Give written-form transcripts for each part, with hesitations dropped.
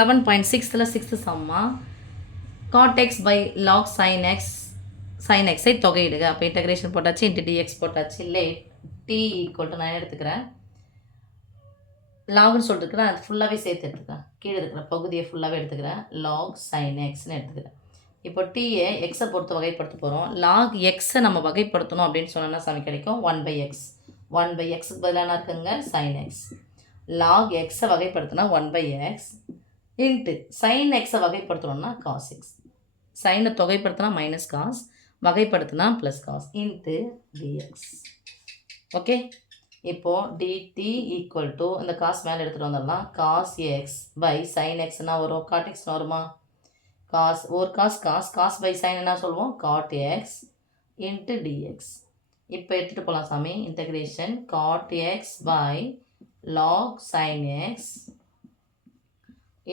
11.6ல 6th Shammah cot x by log sin x ஐ தொகையிடுக. அப்போ integration போட்டாச்சு, into dx போட்டாச்சு. Late t equal to நான் எடுத்துக்கிறேன் லாக்னு சொல்லிட்டு அது ஃபுல்லாகவே சேர்த்து எடுத்துக்கிறேன். கீழே இருக்கிற பகுதியை ஃபுல்லாகவே எடுத்துக்கிறேன். லாக் சைன் எக்ஸ்னு எடுத்துக்கிறேன். இப்போ டீயை எக்ஸை பொறுத்து வகைப்படுத்த போகிறோம். லாக் எக்ஸை நம்ம வகைப்படுத்தணும் அப்படின்னு சொன்னோன்னா சம கிடைக்கும் 1/x. 1/xக்கு பதிலாக இருக்குங்க சைன் எக்ஸ். லாக் எக்ஸை வகைப்படுத்தினா 1/x இன்ட்டு சைன் எக்ஸை வகைப்படுத்தணும்னா காஸ் எக்ஸ். சைனை தொகைப்படுத்தினா மைனஸ் காஸ், வகைப்படுத்தினா plus cos into dx. Okay, இப்போது dt ஈக்குவல் டு இந்த காஸ் மேலே எடுத்துகிட்டு வந்துடலாம். காஸ் எக்ஸ் பை சைன் எக்ஸ்னா வரும், காட் எக்ஸ்னு வருமா? காஸ் ஒரு காஸ் பை சைன் என்ன சொல்லுவோம்? Cot x into dx. இப்போ எடுத்துகிட்டு போகலாம் சாமி. Integration cot x by log sine x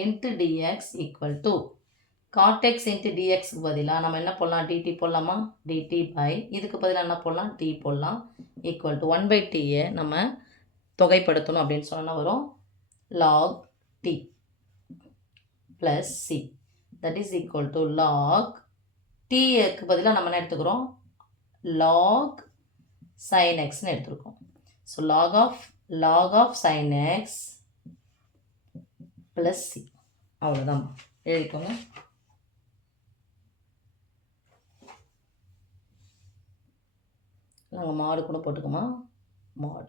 into dx equal to cot x into டிஎக்ஸுக்கு பதிலாக நம்ம என்ன போடலாம்? டிடி போடலாமா? டிடி பை இதுக்கு பதிலாக என்ன போடலாம்? டி போடலாம். ஈக்குவல் டு 1/tயை நம்ம தொகைப்படுத்தணும் அப்படின்னு சொன்னால் வரும் log D plus C that is equal to log டீக்கு பதிலாக நம்ம என்ன எடுத்துக்கிறோம்? லாக் சைன் எக்ஸ்னு எடுத்துருக்கோம். So log of sine X plus C. அவ்வளோதான், எழுதிக்கோங்க. நாங்கள் மாடு கூட போட்டுக்கோமா? மாடு